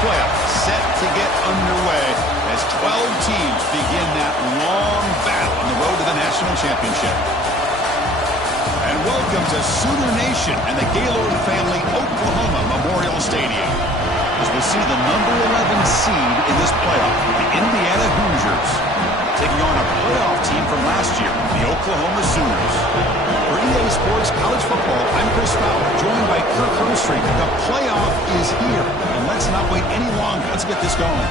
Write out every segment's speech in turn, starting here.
playoffs set to get underway as 12 teams begin that long battle on the road to the national championship. And welcome to Sooner Nation and the Gaylord Family Oklahoma Memorial Stadium, as we'll see the number 11 seed in this playoff, the Indiana Hoosiers, taking on a playoff team from last year, the Oklahoma Sooners. For EA Sports College Football, I'm Chris Fowler, joined by Kirk Herbstreit. The playoff is here, and let's not wait any longer. Let's get this going.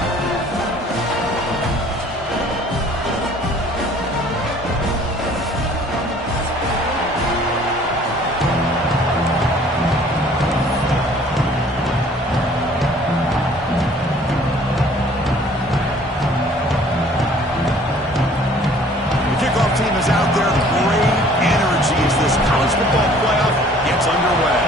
Out there, great energy as this college football playoff gets underway.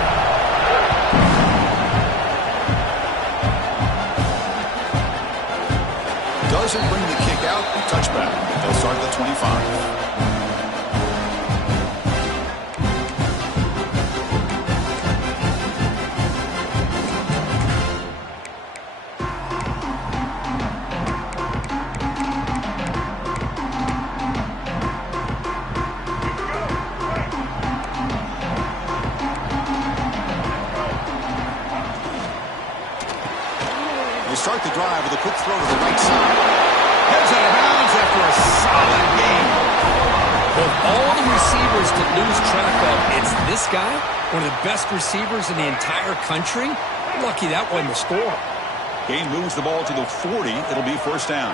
Doesn't bring the kick out, touchback. They'll start at the 25. Start the drive with a quick throw to the right side. Heads out of bounds after a solid game. Of all the receivers to lose track of, it's this guy, one of the best receivers in the entire country. Lucky that wasn't the score. Game moves the ball to the 40. It'll be first down.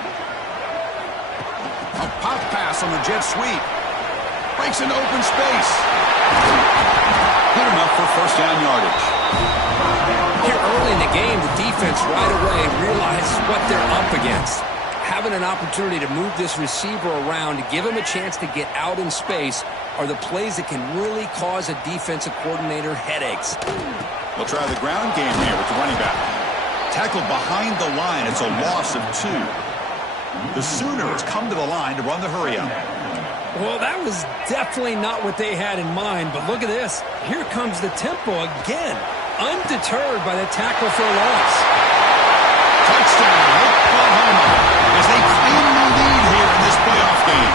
A pop pass on the jet sweep. Breaks into open space. Good enough for first down yardage. Here early in the game, the defense right away realized what they're up against. Having an opportunity to move this receiver around, to give him a chance to get out in space, are the plays that can really cause a defensive coordinator headaches. We'll try the ground game here with the running back. Tackled behind the line. It's a loss of 2. The Sooners come to the line to run the hurry-up. Well, that was definitely not what they had in mind, but look at this. Here comes the tempo again. Undeterred by the tackle for a loss. Touchdown, Oklahoma, as they claim the lead here in this playoff game.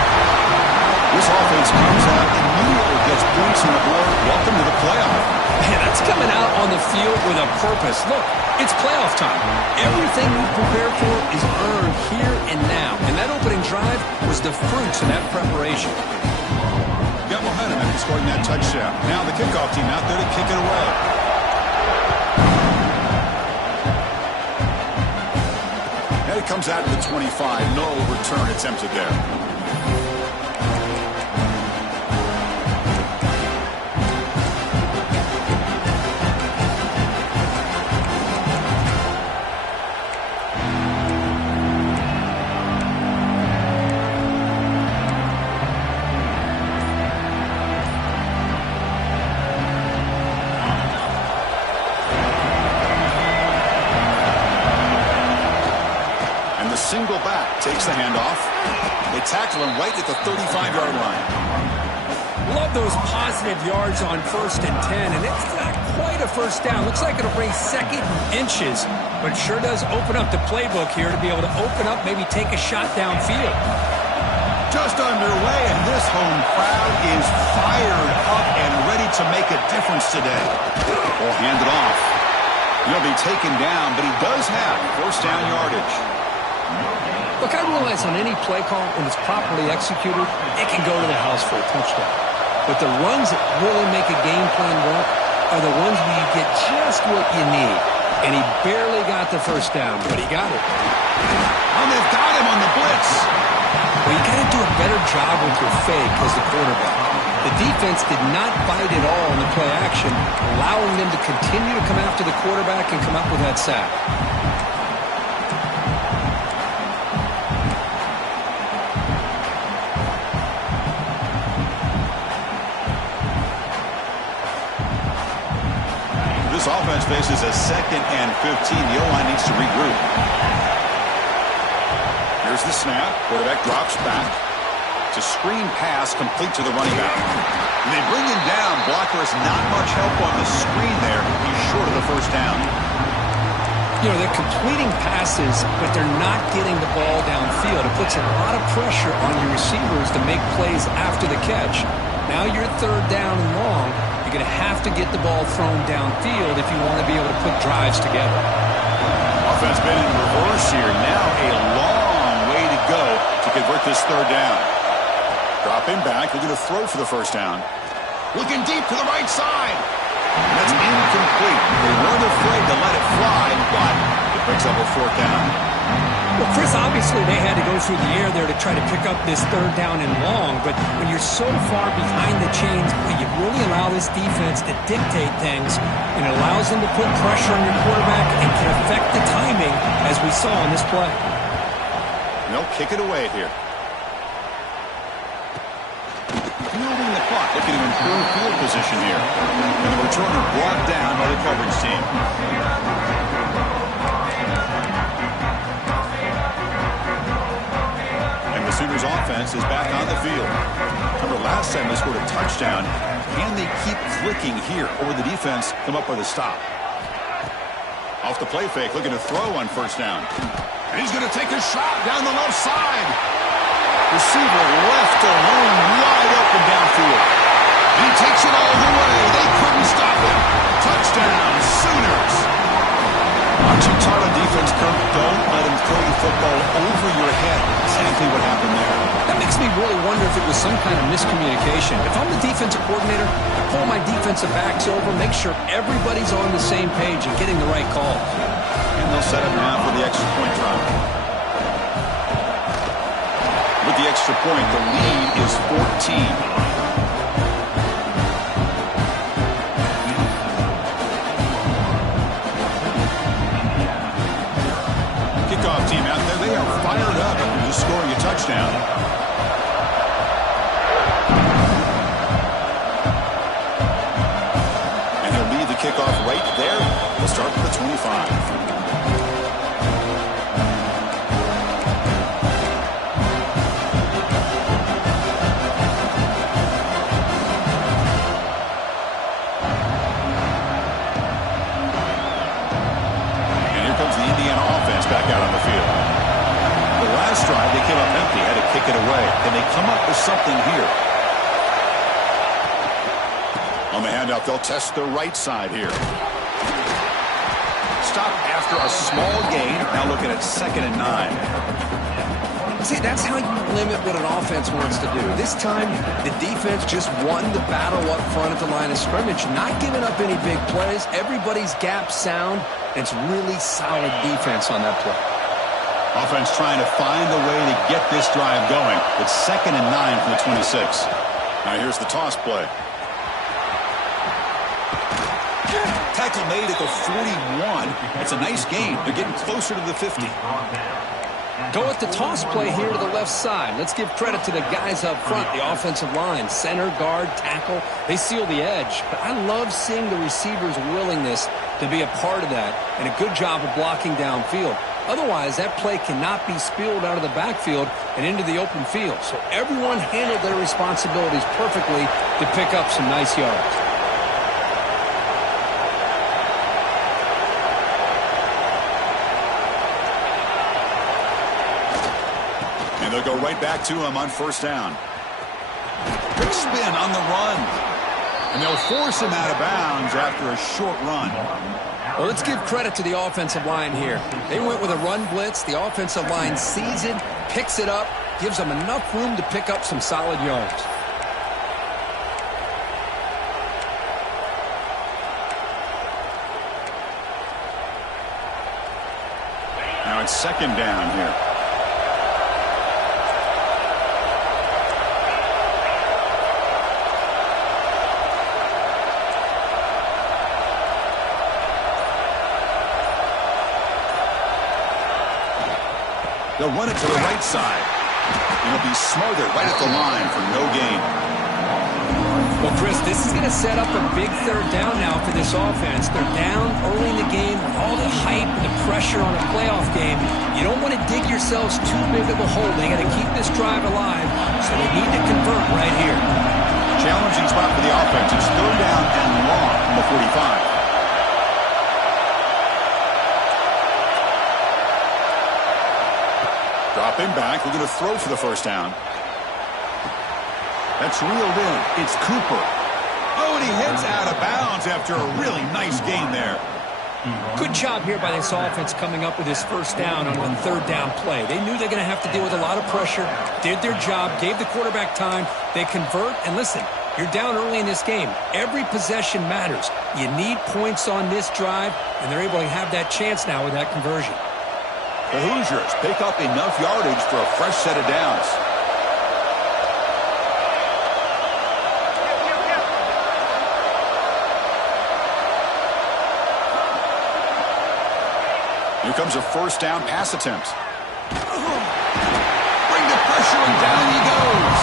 This offense comes out immediately, gets points on the board. Welcome to the playoff. Man, that's coming out on the field with a purpose. Look, it's playoff time. Everything you prepare for is earned here and now. And that opening drive was the fruits of that preparation. Got momentum after scoring that touchdown. Now the kickoff team out there to kick it away. It comes out to the 25. No return attempted there. Single back, takes the handoff. They tackle him right at the 35-yard line. Love those positive yards on 1st and 10, and it's not quite a first down. Looks like it'll bring second inches, but sure does open up the playbook here to be able to open up, maybe take a shot downfield. Just underway, and this home crowd is fired up and ready to make a difference today. Will hand it off. He'll be taken down, but he does have first down yardage. Look, I realize on any play call, when it's properly executed, it can go to the house for a touchdown. But the runs that really make a game plan work are the ones where you get just what you need. And he barely got the first down, but he got it. And they've got him on the blitz. Well, you got to do a better job with your fake as the quarterback. The defense did not bite at all in the play action, allowing them to continue to come after the quarterback and come up with that sack. This offense faces a 2nd and 15. The O-line needs to regroup. Here's the snap. Quarterback drops back. It's a screen pass complete to the running back. And they bring him down. Blocker has not much help on the screen there. He's short of the first down. You know, they're completing passes, but they're not getting the ball downfield. It puts a lot of pressure on your receivers to make plays after the catch. Now you're third down and long. You're going to have to get the ball thrown downfield if you want to be able to put drives together. Offense been in reverse here. Now a long way to go to convert this third down. Dropping back. They're going to throw for the first down. Looking deep to the right side. And that's incomplete. They weren't afraid to let it fly, but it picks up a fourth down. Well, Chris, obviously they had to go through the air there to try to pick up this third down and long, but when you're so far behind the chains, you really allow this defense to dictate things, and it allows them to put pressure on your quarterback and can affect the timing, as we saw in this play. And they'll kick it away here. Fielding the clock, looking to improve field position here. And the returner brought down by the coverage team. And the Sooners offense is back on the field. Remember last time they scored a touchdown. Can they keep clicking here, or will the defense come up with a stop? Off the play fake, looking to throw on first down. And he's going to take a shot down the left side. Receiver left alone, wide open downfield. And he takes it all the way. They couldn't stop him. Touchdown, Sooners. Aren't you taught on defense, Kirk? Don't let him throw the football over your head. Exactly what happened there. That makes me really wonder if it was some kind of miscommunication. If I'm the defensive coordinator, I pull my defensive backs over, make sure everybody's on the same page and getting the right calls. And they'll set up now for the extra point drop. With the extra point, the lead is 14. Kickoff team out there, they are fired up after just scoring a touchdown. And he'll lead the kickoff right there. They'll start at the 25. Back out on the field. The last drive, they came up empty, had to kick it away. Can they come up with something here? On the handoff, they'll test the right side here. Stop after a small gain. Now looking at 2nd and 9. See, that's how you limit what an offense wants to do. This time, the defense just won the battle up front at the line of scrimmage, not giving up any big plays. Everybody's gap sound. It's really solid defense on that play. Offense trying to find a way to get this drive going. It's 2nd and 9 from the 26. Now here's the toss play. Tackle made at the 41. It's a nice gain. They're getting closer to the 50. Go with the toss play here to the left side. Let's give credit to the guys up front, the offensive line, center, guard, tackle. They seal the edge. But I love seeing the receivers' willingness to be a part of that and a good job of blocking downfield. Otherwise, that play cannot be spilled out of the backfield and into the open field. So everyone handled their responsibilities perfectly to pick up some nice yards. They'll go right back to him on first down. Quick spin on the run. And they'll force him out of bounds after a short run. Well, let's give credit to the offensive line here. They went with a run blitz. The offensive line sees it, picks it up, gives them enough room to pick up some solid yards. Now it's 2nd down here. They'll run it to the right side. And it'll be Smothered right at the line for no gain. Well, Chris, this is going to set up a big third down now for this offense. They're down early in the game with all the hype and the pressure on a playoff game. You don't want to dig yourselves too big of a hole. They got to keep this drive alive, so they need to convert right here. Challenging spot for the offense. It's 3rd down and long from the 45. Dropping back, looking to throw for the first down. That's reeled in. It's Cooper. Oh, and he heads out of bounds after a really nice gain there. Good job here by this offense coming up with his first down on the third down play. They knew they're going to have to deal with a lot of pressure, did their job, gave the quarterback time. They convert, and listen, you're down early in this game. Every possession matters. You need points on this drive, and they're able to have that chance now with that conversion. The Hoosiers pick up enough yardage for a fresh set of downs. Here comes a first down pass attempt. Bring the pressure, and down he goes.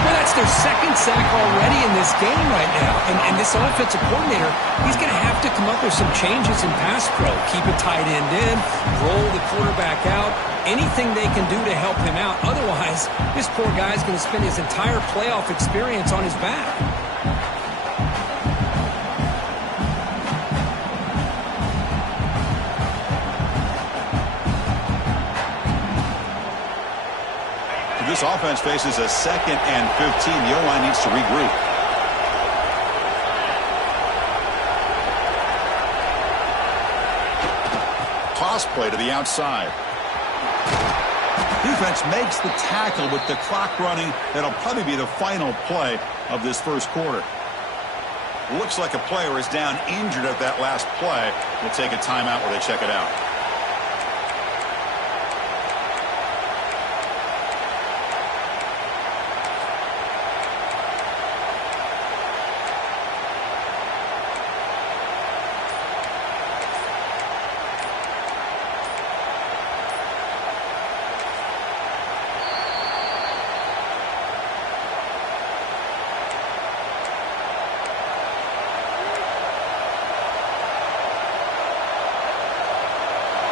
Well, that's their second sack already in this game right now. And this offensive coordinator, he's going to have to come up with some changes in pass pro. Keep a tight end in, roll the quarterback out, anything they can do to help him out. Otherwise, this poor guy's going to spend his entire playoff experience on his back. This offense faces a 2nd and 15. The O-line needs to regroup. Toss play to the outside. Defense makes the tackle with the clock running. That'll probably be the final play of this first quarter. Looks like a player is down injured at that last play. We'll take a timeout while they check it out.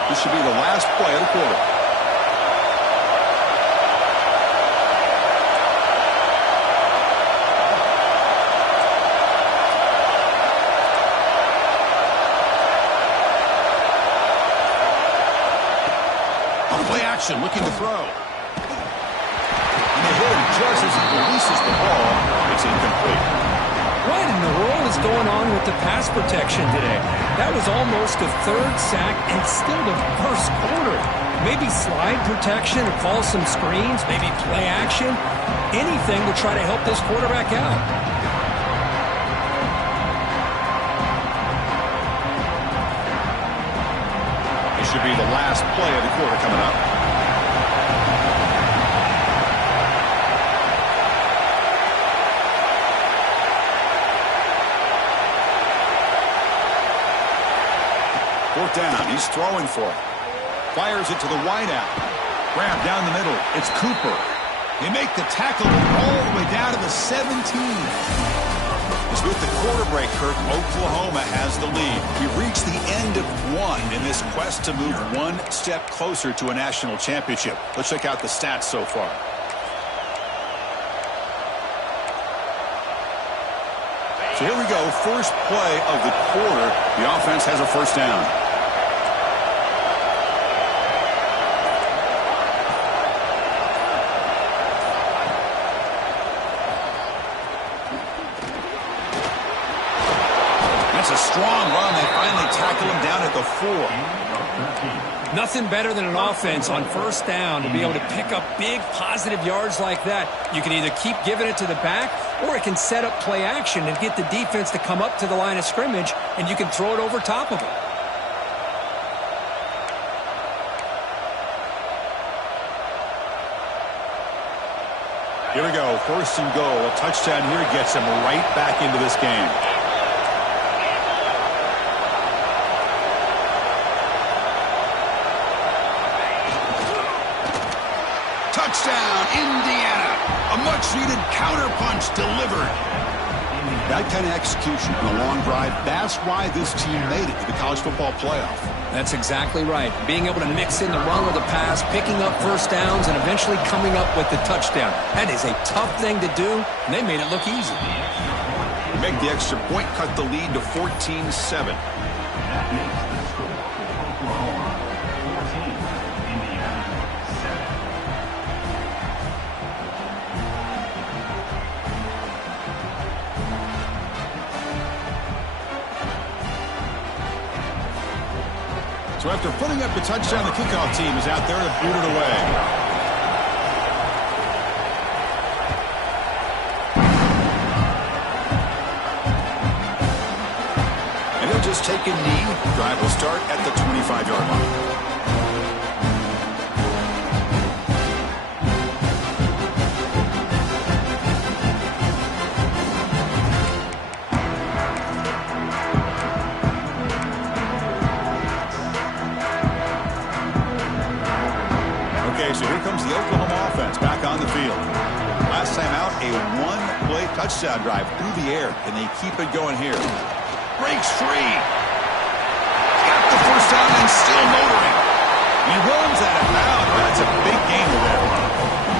This should be the last play of the quarter. On play action, looking to throw. And they hit him just as he releases the ball. It's incomplete. What in the world is going on with the pass protection today? That was almost a third sack and still the first quarter. Maybe slide protection or call some screens, maybe play action. Anything to try to help this quarterback out. This should be the last play of the quarter coming up. Fourth down. He's throwing for it. Fires it to the wideout. Grab down the middle. It's Cooper. They make the tackle all the way down to the 17. As with the quarter break, Kirk, Oklahoma has the lead. We reach the end of one in this quest to move one step closer to a national championship. Let's check out the stats so far. So here we go. First play of the quarter. The offense has a first down. That's a strong run. They finally tackle him down at the 4. Nothing better than an offense on first down to be able to pick up big positive yards like that. You can either keep giving it to the back, or it can set up play action and get the defense to come up to the line of scrimmage, and you can throw it over top of them. Here we go. First and goal. A touchdown here gets him right back into this game. Touchdown, Indiana. A much-needed counterpunch delivered. That kind of execution on a long drive, that's why this team made it to the college football playoff. That's exactly right. Being able to mix in the run with the pass, picking up first downs, and eventually coming up with the touchdown. That is a tough thing to do, and they made it look easy. Make the extra point, cut the lead to 14-7. So after putting up the touchdown, the kickoff team is out there to boot it away. And he'll just take a knee. Drive will start at the 25-yard line. So here comes the Oklahoma offense back on the field. Last time out, a one-play touchdown drive through the air. Can they keep it going here? Breaks free. Got the first down and still motoring. He runs out of bounds. That's a big gain there.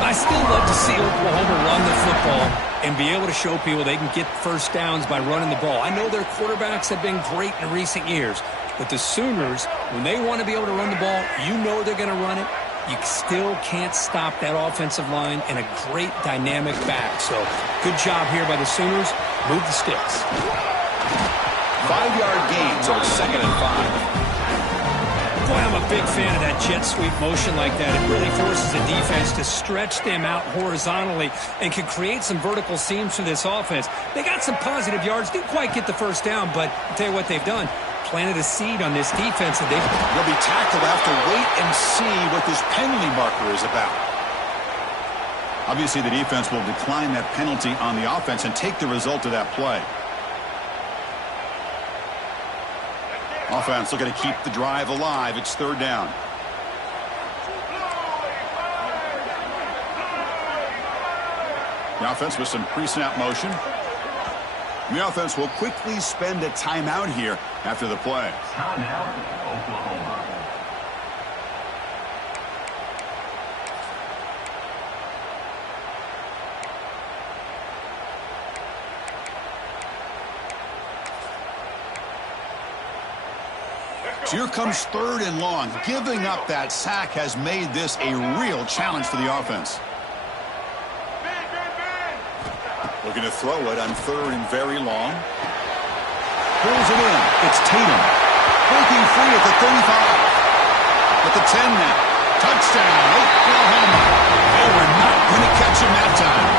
I still love to see Oklahoma run the football and be able to show people they can get first downs by running the ball. I know their quarterbacks have been great in recent years, but the Sooners, when they want to be able to run the ball, you know they're going to run it. You still can't stop that offensive line and a great dynamic back. So good job here by the Sooners. Move the sticks. 5-yard gain, so it's 2nd and 5. Boy, I'm a big fan of that jet sweep motion like that. It really forces the defense to stretch them out horizontally and can create some vertical seams for this offense. They got some positive yards. Didn't quite get the first down, but I'll tell you what they've done. Planted a seed on this defense. And they'll be tackled. Have to wait and see what this penalty marker is about. Obviously, the defense will decline that penalty on the offense and take the result of that play. Offense looking to keep the drive alive. It's 3rd down. The offense with some pre-snap motion. The offense will quickly spend a timeout here after the play. Timeout, Oklahoma. So here comes 3rd and long. Giving up that sack has made this a real challenge for the offense. Looking to throw it on 3rd and very long. Pulls it in. It's Tatum. Breaking free at the 35. At the 10 now. Touchdown, Oklahoma. They were not going to catch him that time.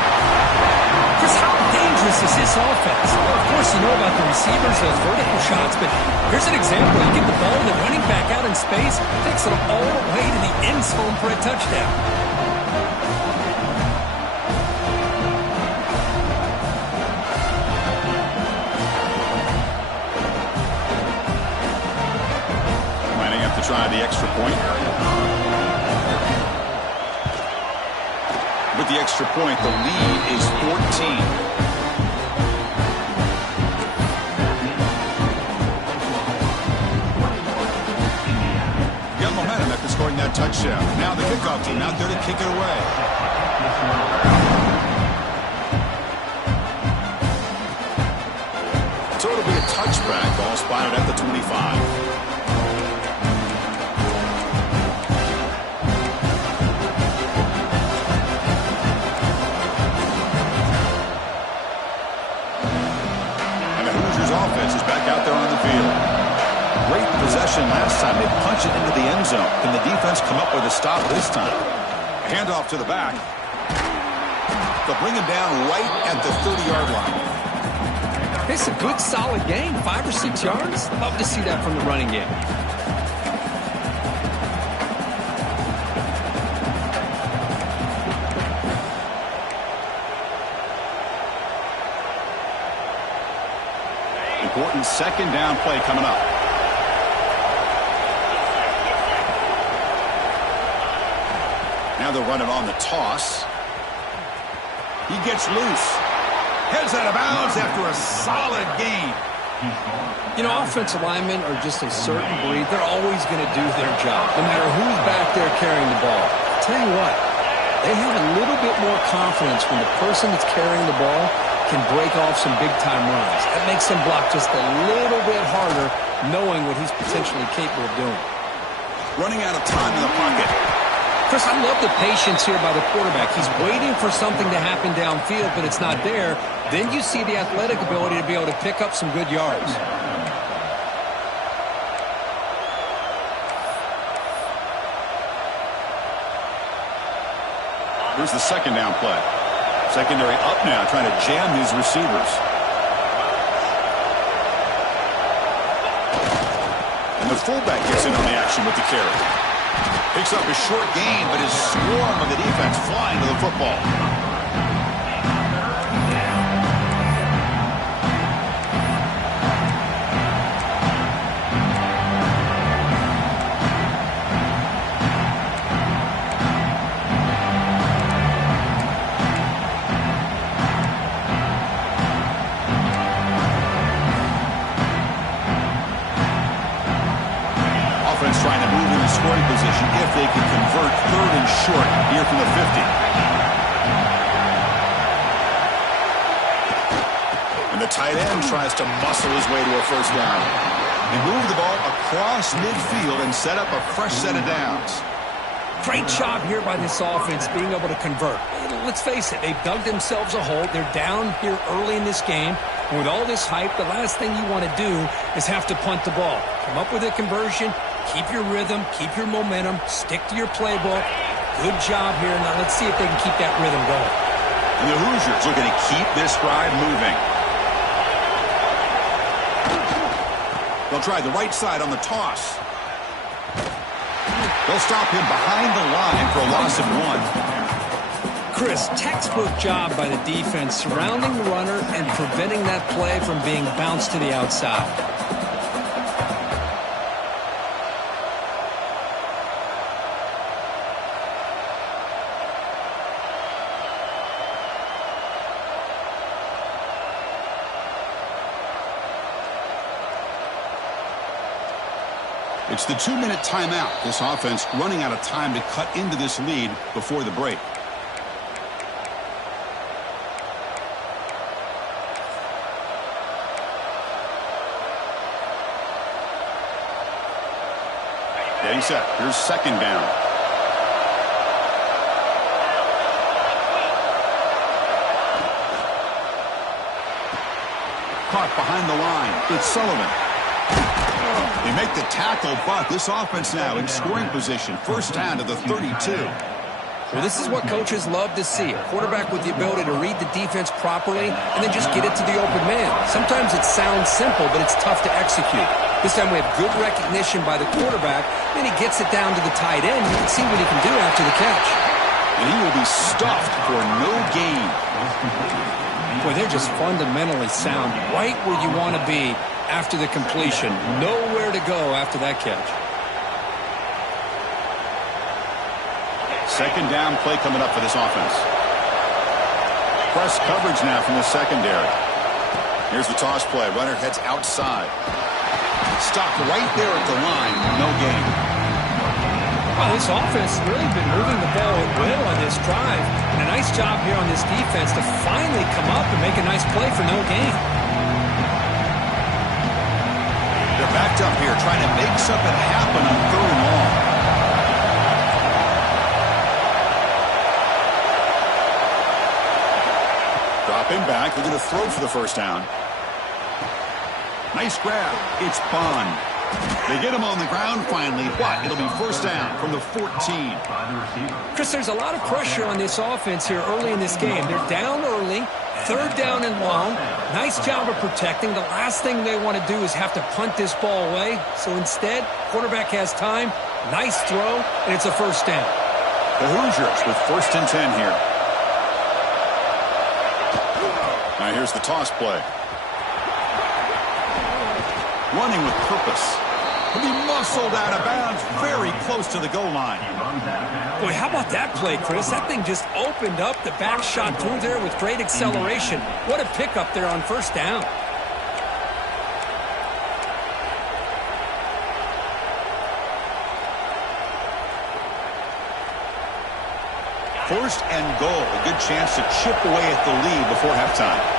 Chris, how dangerous is this offense? Well, of course, you know about the receivers, those vertical shots, but here's an example. You get the ball and the running back out in space, takes it all the way to the end zone for a touchdown. To try the extra point. With the extra point, the lead is 14. Got momentum after scoring that touchdown. Now the kickoff team out there to kick it away. So it'll be a touchback. Ball spotted at the 25. Offense is back out there on the field. Great possession last time. They punch it into the end zone. Can the defense come up with a stop this time? Handoff to the back. They'll bring him down right at the 30-yard line. It's a good, solid game. 5 or 6 yards. Love to see that from the running game. Important 2nd down play coming up. Now they'll run it on the toss. He gets loose. Heads out of bounds after a solid gain. You know, offensive linemen are just a certain breed. They're always going to do their job, no matter who's back there carrying the ball. I'll tell you what, they have a little bit more confidence when the person that's carrying the ball can break off some big-time runs. That makes them block just a little bit harder, knowing what he's potentially capable of doing. Running out of time in the pocket. Chris, I love the patience here by the quarterback. He's waiting for something to happen downfield, but it's not there. Then you see the athletic ability to be able to pick up some good yards. Here's the second down play. Secondary up now, trying to jam these receivers. And the fullback gets in on the action with the carry. Picks up a short gain, but his swarm of the defense flying to the football. Trying to move into scoring position if they can convert third and short here from the 50. And the tight end tries to muscle his way to a first down. They move the ball across midfield and set up a fresh set of downs. Great job here by this offense being able to convert. Let's face it, they've dug themselves a hole. They're down here early in this game. And with all this hype, the last thing you want to do is have to punt the ball. Come up with a conversion. Keep your rhythm, keep your momentum, stick to your playbook. Good job here. Now let's see if they can keep that rhythm going. And the Hoosiers looking to keep this drive moving. They'll try the right side on the toss. They'll stop him behind the line for a loss of 1. Chris, textbook job by the defense surrounding the runner and preventing that play from being bounced to the outside. It's the 2-minute timeout. This offense running out of time to cut into this lead before the break. Getting set. Here's second down. Caught behind the line. It's Sullivan. They make the tackle, but this offense now in scoring position. First down to the 32. Well, this is what coaches love to see. A quarterback with the ability to read the defense properly and then just get it to the open man. Sometimes it sounds simple, but it's tough to execute. This time we have good recognition by the quarterback. Then he gets it down to the tight end. You can see what he can do after the catch. And he will be stuffed for no gain. Boy, they're just fundamentally sound, right where you want to be after the completion. Nowhere to go after that catch. Second down play coming up for this offense. Press coverage now from the secondary. Here's the toss play. Runner heads outside. Stopped right there at the line. No gain. Well, this offense has really been moving the ball at will on this drive. And a nice job here on this defense to finally come up and make a nice play for no gain. They're backed up here trying to make something happen on third and long. Dropping back, looking to throw for the first down. Nice grab. It's Bond. They get him on the ground finally, but it'll be first down from the 14. Chris, there's a lot of pressure on this offense here early in this game. They're down early, third down and long. Nice job of protecting. The last thing they want to do is have to punt this ball away. So instead, quarterback has time, nice throw, and it's a first down. The Hoosiers with first and 10 here. Now here's the toss play. Running with purpose. He'll be muscled out of bounds very close to the goal line. Boy, how about that play, Chris? That thing just opened up. The back shot through there with great acceleration. What a pickup there on first down. First and goal. A good chance to chip away at the lead before halftime.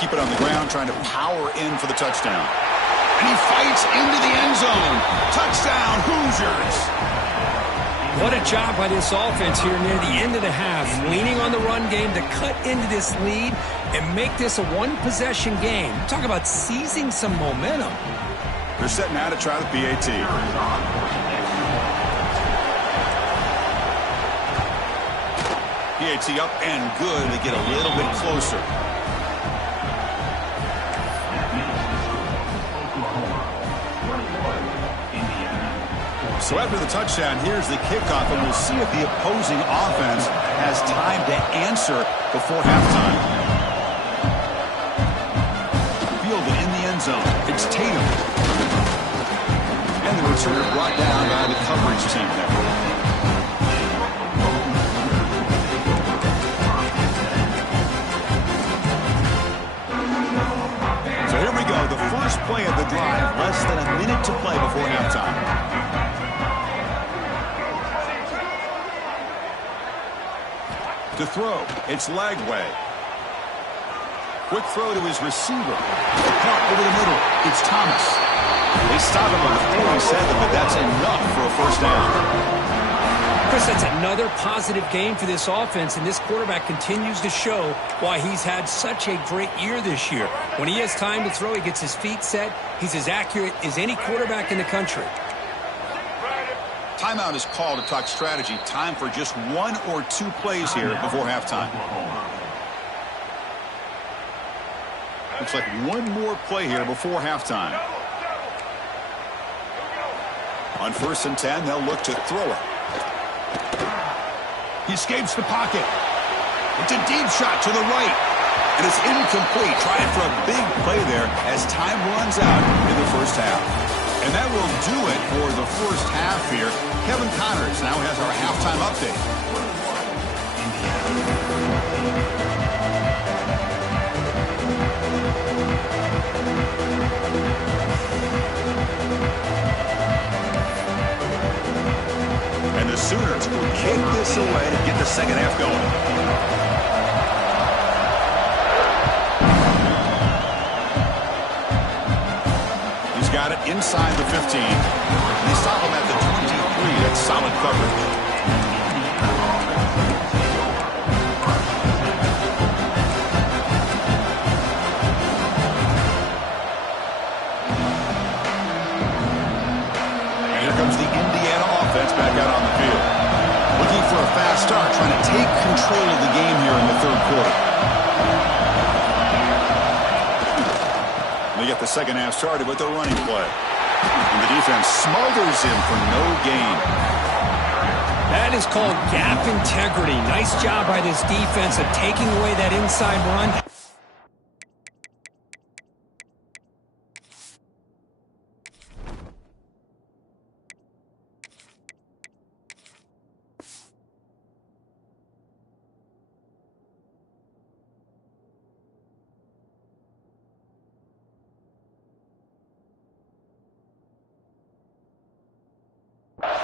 Keep it on the ground, trying to power in for the touchdown. And he fights into the end zone. Touchdown, Hoosiers. What a job by this offense here near the end of the half. Leaning on the run game to cut into this lead and make this a one-possession game. Talk about seizing some momentum. They're setting out to try the PAT. PAT up and good. They get a little bit closer. So after the touchdown, here's the kickoff, and we'll see if the opposing offense has time to answer before halftime. Fielded in the end zone. It's Tatum. And the returner brought down by the coverage team there. So here we go, the first play of the drive, less than a minute to play before halftime. To throw, it's Lagway. Quick throw to his receiver. Caught over the middle, it's Thomas. They stop him on the 47, but that's enough for a first down. Chris, that's another positive game for this offense, and this quarterback continues to show why he's had such a great year this year. When he has time to throw, he gets his feet set. He's as accurate as any quarterback in the country. Timeout is called to talk strategy. Time for just one or two plays here before halftime. Looks like one more play here before halftime. On 1st and 10, they'll look to throw it. He escapes the pocket. It's a deep shot to the right. And it's incomplete. Trying for a big play there as time runs out in the first half. And that will do it for the first half here. Kevin Connors now has our halftime update. And the Sooners will kick this away to get the second half going. Got it inside the 15. They stop him at the 23. That's solid coverage. And here comes the Indiana offense back out on the field. Looking for a fast start, trying to take control of the game here in the third quarter. They get the second half started with a running play. And the defense smothers him for no gain. That is called gap integrity. Nice job by this defense of taking away that inside run.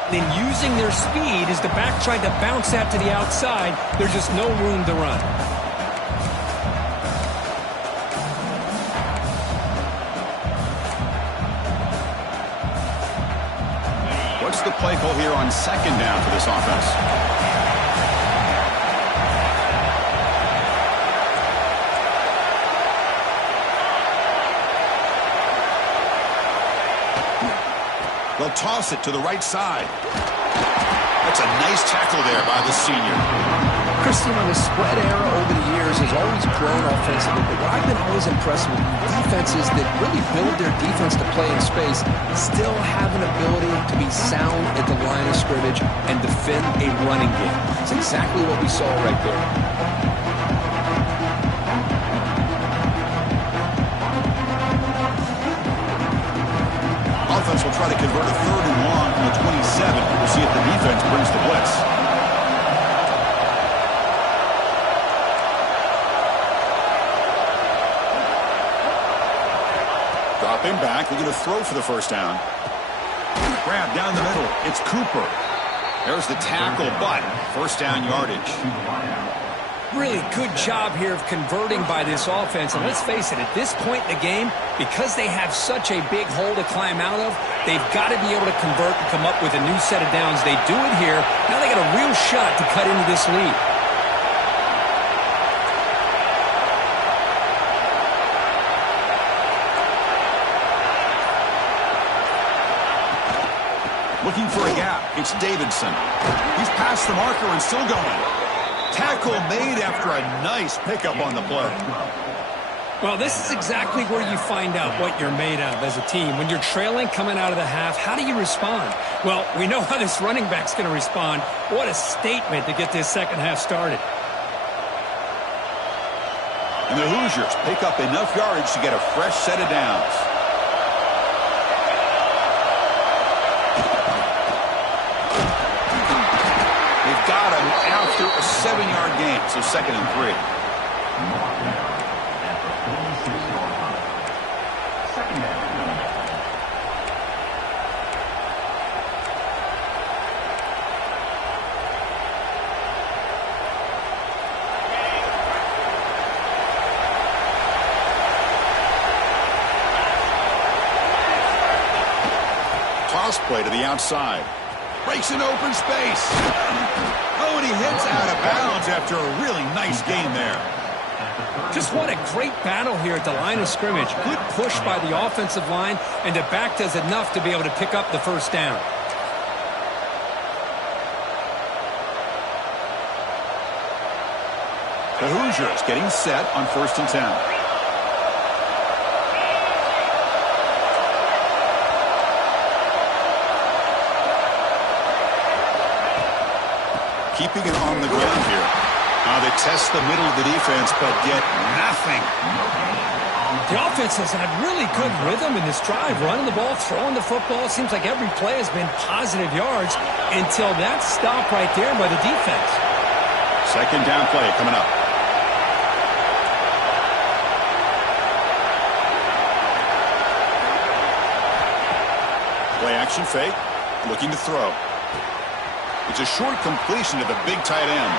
And using their speed as the back tried to bounce that to the outside, there's just no room to run. What's the play call here on second down for this offense? They'll toss it to the right side. That's a nice tackle there by the senior. Christian, on the spread era over the years has always grown offensively, but what I've been always impressed with defenses that really build their defense to play in space still have an ability to be sound at the line of scrimmage and defend a running game. It's exactly what we saw right there. Offense will try to convert a 3rd and long from the 27. We'll see if the defense brings the blitz. Drop him back. They're going to throw for the first down. Grab down the middle. It's Cooper. There's the tackle, but first down yardage. Really good job here of converting by this offense. And let's face it, at this point in the game, because they have such a big hole to climb out of, they've got to be able to convert and come up with a new set of downs. They do it here. Now they got a real shot to cut into this lead. Looking for a gap. It's Davidson. He's past the marker and still going. Tackle made after a nice pickup on the play. Well, this is exactly where you find out what you're made of as a team. When you're trailing coming out of the half, how do you respond? Well, we know how this running back's going to respond. What a statement to get this second half started. And the Hoosiers pick up enough yardage to get a fresh set of downs. They've got him after a 7-yard gain, so 2nd and 3. Toss play to the outside. Breaks an open space. Oh, and he hits out of bounds after a really nice gain there. Just what a great battle here at the line of scrimmage. Good push by the offensive line, and the back does enough to be able to pick up the first down. The Hoosiers getting set on 1st and 10. Keeping it on the ground here. They test the middle of the defense, but get nothing. The offense has had really good rhythm in this drive. Running the ball, throwing the football. Seems like every play has been positive yards until that stop right there by the defense. 2nd down play coming up. Play action fake. Looking to throw. It's a short completion to the big tight end.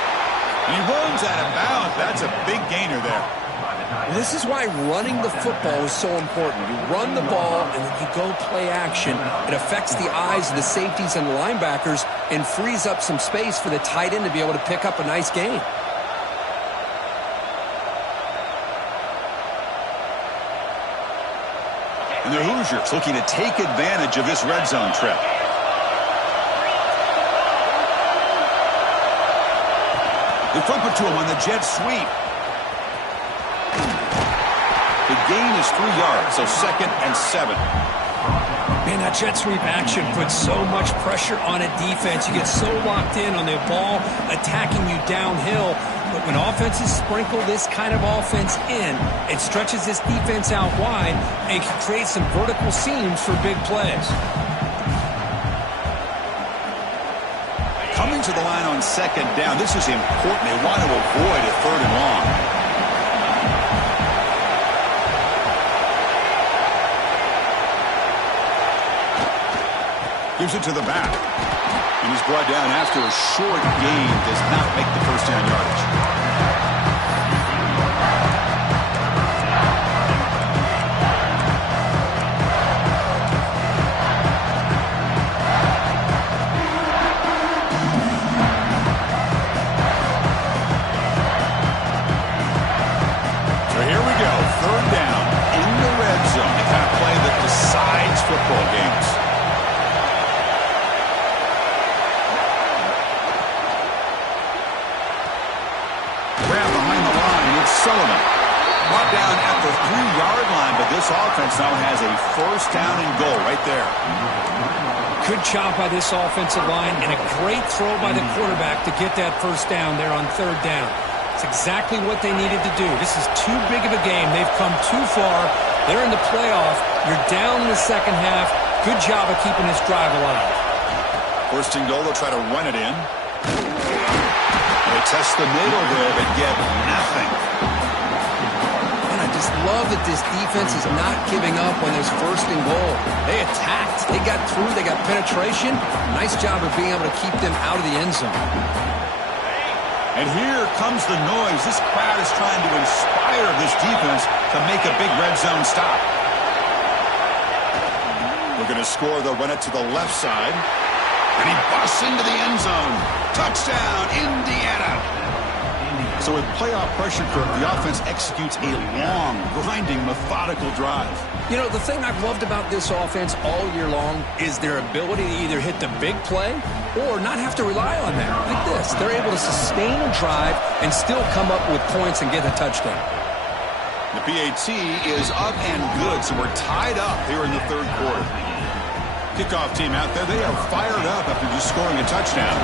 And he runs out of bounds. That's a big gainer there. This is why running the football is so important. You run the ball, and then you go play action. It affects the eyes of the safeties and the linebackers and frees up some space for the tight end to be able to pick up a nice gain. And the Hoosiers looking to take advantage of this red zone trip. They flip it to him on the jet sweep. The gain is 3 yards, so 2nd and 7. Man, that jet sweep action puts so much pressure on a defense. You get so locked in on the ball attacking you downhill. But when offenses sprinkle this kind of offense in, it stretches this defense out wide and can create some vertical seams for big plays. Coming to the line on 2nd down. This is important. They want to avoid a 3rd and long. Gives it to the back. And he's brought down after a short gain. Does not make the 1st down yardage. Football games. Grab behind the line. It's Sullivan. Brought down at the 3-yard line, but this offense now has a 1st down and goal right there. Good job by this offensive line and a great throw by the quarterback to get that 1st down there on 3rd down. It's exactly what they needed to do. This is too big of a game. They've come too far. They're in the playoff. You're down in the second half. Good job of keeping this drive alive. 1st and goal, they'll try to run it in. They test the middle there, but get nothing. And I just love that this defense is not giving up when there's 1st and goal. They attacked. They got through. They got penetration. Nice job of being able to keep them out of the end zone. And here comes the noise. This crowd is trying to inspire this defense to make a big red zone stop. We're going to score. They'll run it to the left side. And he busts into the end zone. Touchdown, Indiana. So with playoff pressure, Kirk, the offense executes a long, grinding, methodical drive. You know, the thing I've loved about this offense all year long is their ability to either hit the big play or not have to rely on that. Like this, they're able to sustain a drive and still come up with points and get a touchdown. The PAT is up and good, so we're tied up here in the third quarter. Kickoff team out there, they are fired up after just scoring a touchdown.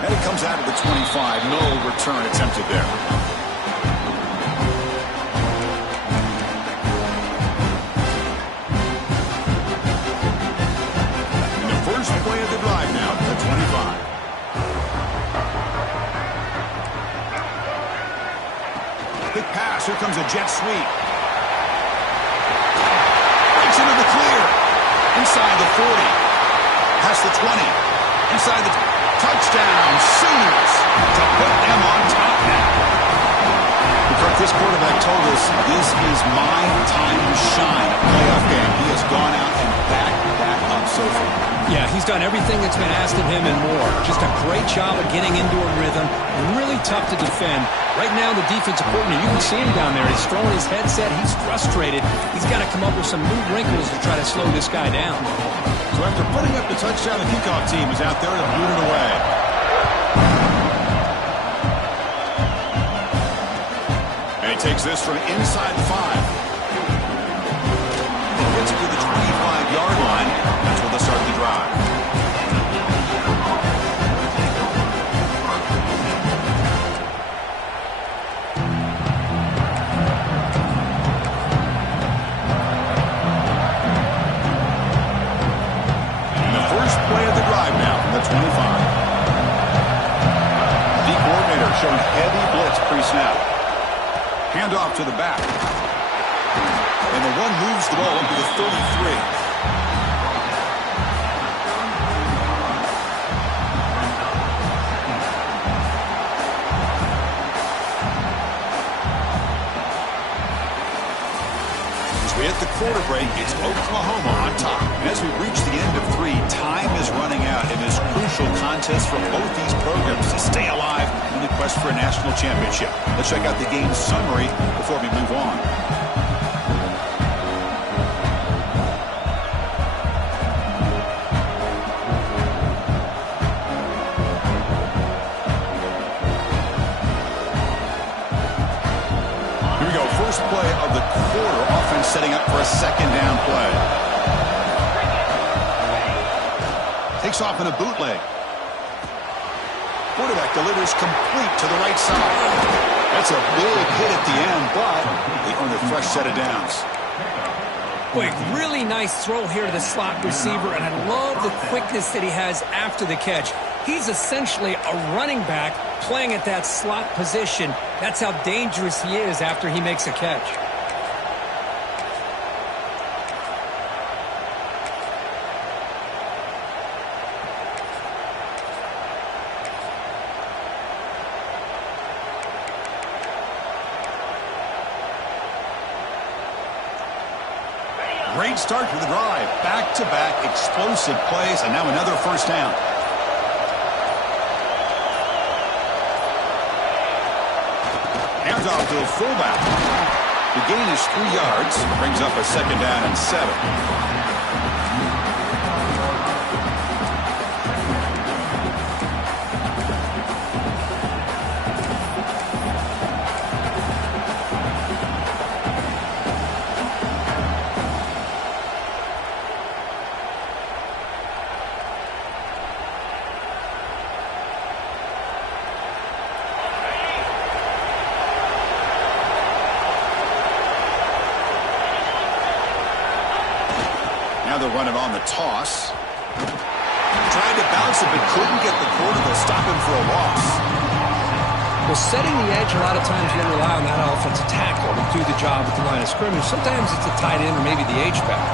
And it comes out of the 25. No return attempted there. And the first play of the drive now, the 25. Quick pass. Here comes a jet sweep. Breaks into the clear. Inside the 40. Past the 20. Inside the touchdown. Sooners to put them on top now. Because this quarterback told us this is my time to shine. A playoff game. He has gone out and backed that up so far. Yeah, he's done everything that's been asked of him and more. Just a great job of getting into a rhythm. Really tough to defend. Right now, the defensive coordinator, you can see him down there. He's throwing his headset. He's frustrated. He's got to come up with some new wrinkles to try to slow this guy down. So after putting up the touchdown, the kickoff team is out there to boot it away. And he takes this from inside the 5. Gets it to the 25-yard line. That's where they'll start the drive. And the first play of the drive now from the 25. The coordinator showing heavy blitz pre-snap. Handoff to the back. And the one moves the ball up to the 33. As we hit the quarter break, it's Oklahoma on top. And as we reach the end of 3, time is running out in this crucial contest for both these programs to stay alive in the quest for a national championship. Let's check out the game summary before we move on. Here we go, first play of the quarter. Offense setting up for a second down play. Takes off in a bootleg. Quarterback delivers complete to the right side. That's a big hit at the end, but they earn a fresh set of downs. Quick, really nice throw here to the slot receiver, and I love the quickness that he has after the catch. He's essentially a running back playing at that slot position. That's how dangerous he is after he makes a catch. Great start to the drive. Back-to-back explosive plays, and now another first down. Hands off to the fullback. The gain is 3 yards. Brings up a second down and 7. Now they'll run it on the toss. Trying to bounce it, but couldn't get the corner. They'll stop him for a loss. Well, setting the edge, a lot of times you rely on that offensive tackle to do the job at the line of scrimmage. Sometimes it's a tight end or maybe the H-back.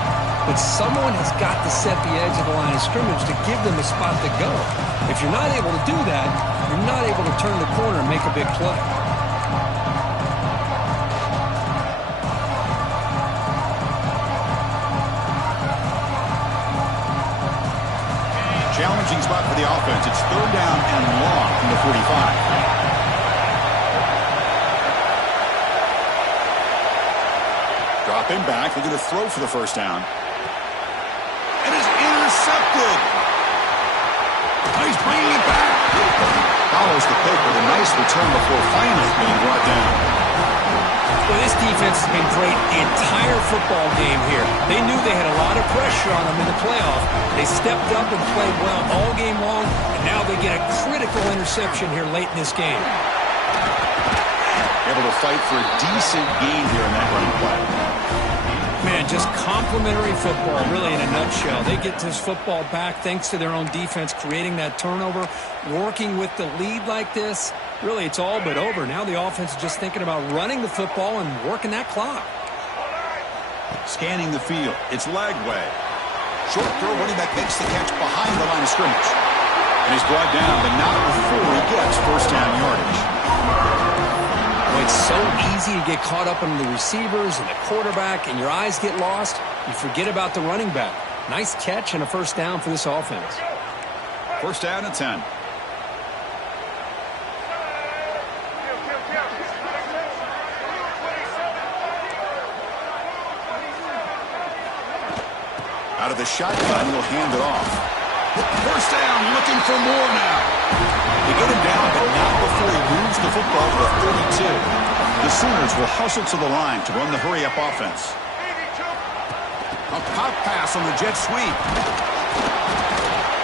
But someone has got to set the edge of the line of scrimmage to give them a spot to go. If you're not able to do that, you're not able to turn the corner and make a big play. landing spot for the offense. It's third down and long from the 45. Dropping back, looking to throw for the first down. And is intercepted. Oh, he's bringing it back. Follows the pick with a nice return before finally being brought down. Well, this defense has been great the entire football game here. They knew they had a lot of pressure on them in the playoff. They stepped up and played well all game long, and now they get a critical interception here late in this game. Able to fight for a decent gain here in that running play. Man, just complimentary football, really, in a nutshell. They get this football back thanks to their own defense, creating that turnover, working with the lead like this. Really, it's all but over. Now the offense is just thinking about running the football and working that clock. Scanning the field. It's Lagway. Short throw, running back makes the catch behind the line of scrimmage. And he's brought down, but not before he gets first down yardage. Well, it's so easy to get caught up in the receivers and the quarterback, and your eyes get lost. You forget about the running back. Nice catch and a first down for this offense. First down and 10. Out of the shotgun, he'll hand it off. First down, looking for more now. They get him down, but not before he moves the football to the 32. The Sooners will hustle to the line to run the hurry-up offense. A pop pass on the jet sweep.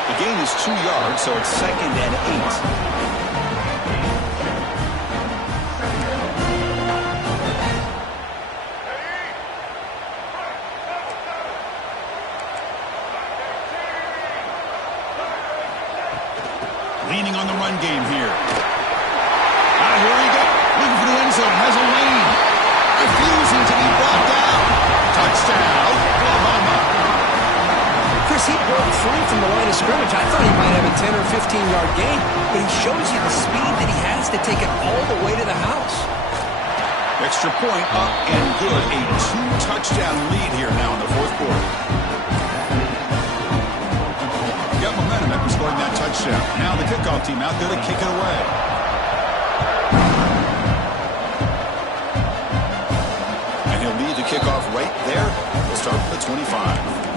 The gain is 2 yards, so it's second and 8. Leaning on the run game here. Here he goes. Looking for the end zone. Has a lane. Refusing to be brought down. Touchdown, Oklahoma. Chris, he broke free from the line of scrimmage. I thought he might have a 10 or 15-yard gain, but he shows you the speed that he has to take it all the way to the house. Extra point up and good. A 2-touchdown lead here now in the fourth quarter. Got momentum after scoring that touchdown. Now the kickoff team out there to kick it away. And he'll lead the kickoff right there. We'll start with the 25.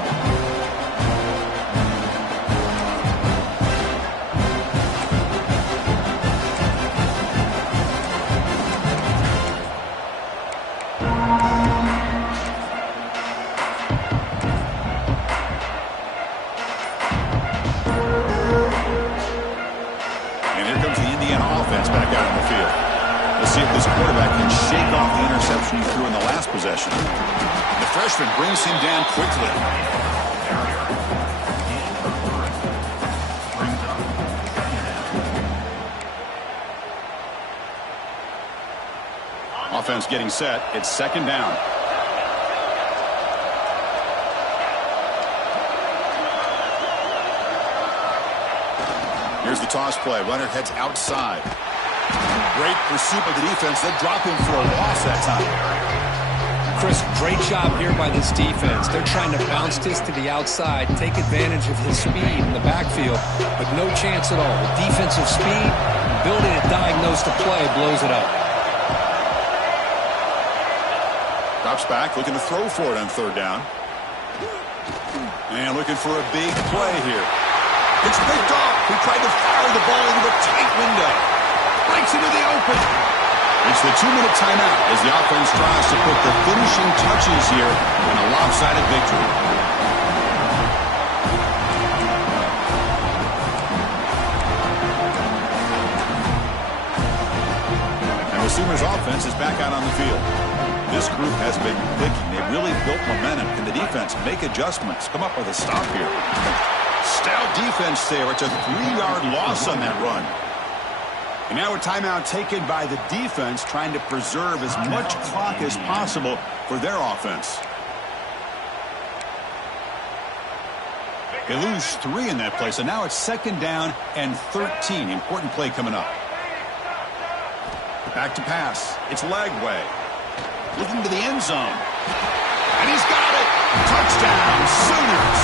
He threw in the last possession. The freshman brings him down quickly. Offense getting set. It's second down. Here's the toss play. Runner heads outside. Great pursuit by the defense. They drop him for a loss that time. Chris, great job here by this defense. They're trying to bounce this to the outside, take advantage of his speed in the backfield, but no chance at all. The defensive speed, ability to diagnose the play, blows it up. Drops back, looking to throw for it on third down. And looking for a big play here. It's picked off. He tried to fire the ball into a tight window. Breaks into the open. It's the 2-minute timeout as the offense tries to put the finishing touches here in a lopsided victory. And the Sooners offense is back out on the field. This group has been clicking. They've really built momentum. Can the defense make adjustments? Come up with a stop here. Stout defense there. It's a 3-yard loss on that run. And now a timeout taken by the defense, trying to preserve as much clock as possible for their offense. They lose 3 in that play, so now it's second down and 13. Important play coming up. Back to pass. It's Lagway. Looking to the end zone. And he's got it. Touchdown, Sooners.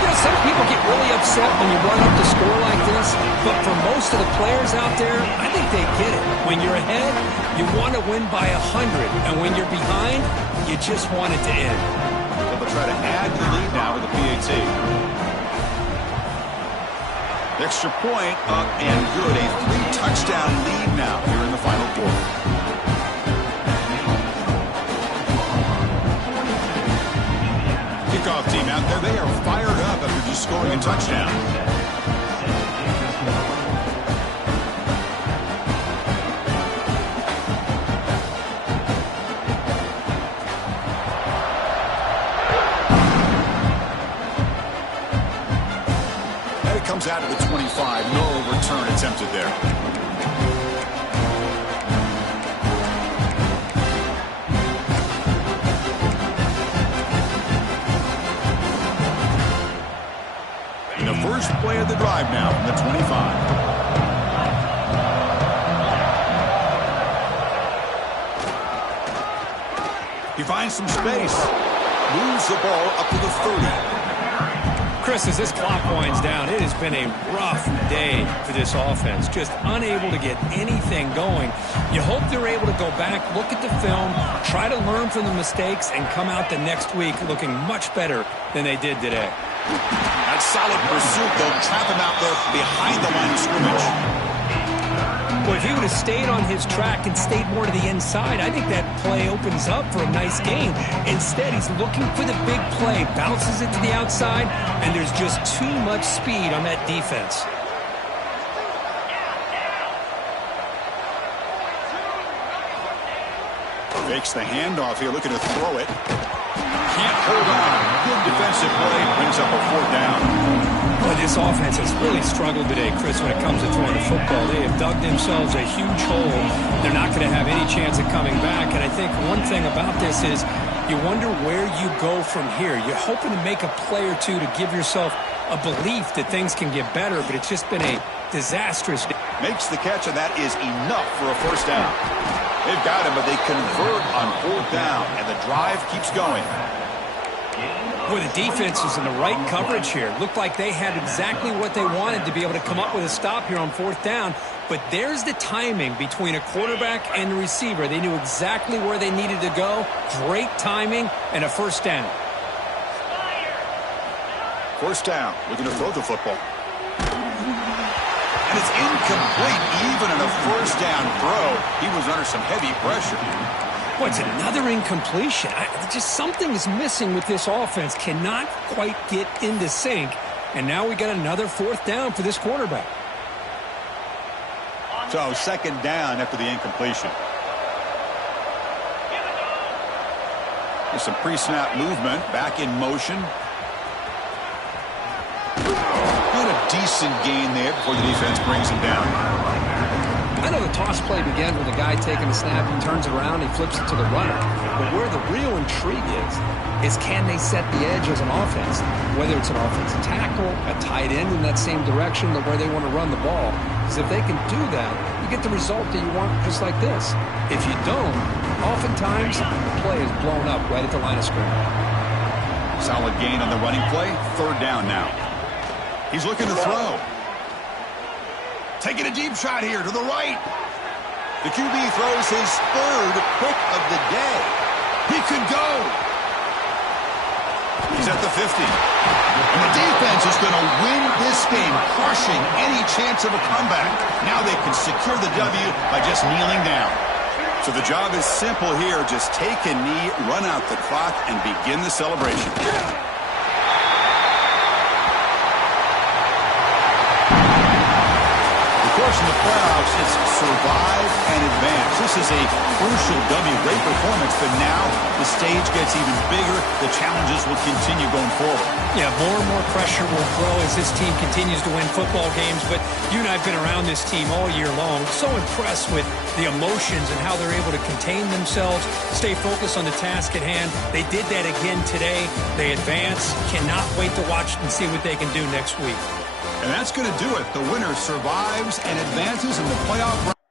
You some people get really upset when you run up the score like this, but for most of the players out there, I think they get it. When you're ahead, you want to win by 100, and when you're behind, you just want it to end. They'll try to add to the lead now with the PAT. Extra point up and good. A 3-touchdown lead now here in the final quarter. Kickoff team out there. They are fired up after just scoring a touchdown. Comes out of the 25. No return attempted there. And the first play of the drive now from the 25. He finds some space. Moves the ball up to the 30. Chris, as this clock winds down, it has been a rough day for this offense. Just unable to get anything going. You hope they're able to go back, look at the film, try to learn from the mistakes, and come out the next week looking much better than they did today. That solid pursuit, they'll trap him out there behind the line of scrimmage. Well, if he would have stayed on his track and stayed more to the inside, I think that play opens up for a nice game. Instead, he's looking for the big play, bounces it to the outside, and there's just too much speed on that defense. Fakes the handoff here, looking to throw it. Can't hold on. Good defensive play, brings up a 4th down. Well, this offense has really struggled today, Chris, when it comes to throwing the football. They have dug themselves a huge hole. They're not going to have any chance of coming back. And I think one thing about this is you wonder where you go from here. You're hoping to make a play or two to give yourself a belief that things can get better, but it's just been a disastrous day. Makes the catch, and that is enough for a 1st down. They've got him, but they convert on 4th down, and the drive keeps going. Boy, the defense is in the right coverage here. Looked like they had exactly what they wanted to be able to come up with a stop here on 4th down. But there's the timing between a quarterback and the receiver. They knew exactly where they needed to go. Great timing and a 1st down. 1st down, looking to throw the football. And it's incomplete, even in a 1st down throw. He was under some heavy pressure. Boy, it's another incompletion. Just something is missing with this offense. Cannot quite get into sync. And now we got another 4th down for this quarterback. So 2nd down after the incompletion. There's some pre-snap movement. Back in motion. Got a decent gain there before the defense brings him down. I know the toss play begins with a guy taking a snap. He turns it around, he flips it to the runner. But where the real intrigue is can they set the edge as an offense? Whether it's an offensive tackle, a tight end in that same direction, where they want to run the ball. Because if they can do that, you get the result that you want just like this. If you don't, oftentimes the play is blown up right at the line of scrimmage. Solid gain on the running play. 3rd down now. He's looking to throw. Taking a deep shot here to the right. The QB throws his 3rd pick of the day. He could go. He's at the 50. And the defense is going to win this game, crushing any chance of a comeback. Now they can secure the W by just kneeling down. So the job is simple here. Just take a knee, run out the clock, and begin the celebration. In the playoffs, it's survive and advance. This is a crucial W. Great performance, but now the stage gets even bigger. The challenges will continue going forward. Yeah, more and more pressure will grow as this team continues to win football games, but you and I have been around this team all year long. So impressed with the emotions and how they're able to contain themselves, stay focused on the task at hand. They did that again today. They advance. Cannot wait to watch and see what they can do next week. And that's going to do it. The winner survives and advances in the playoff round.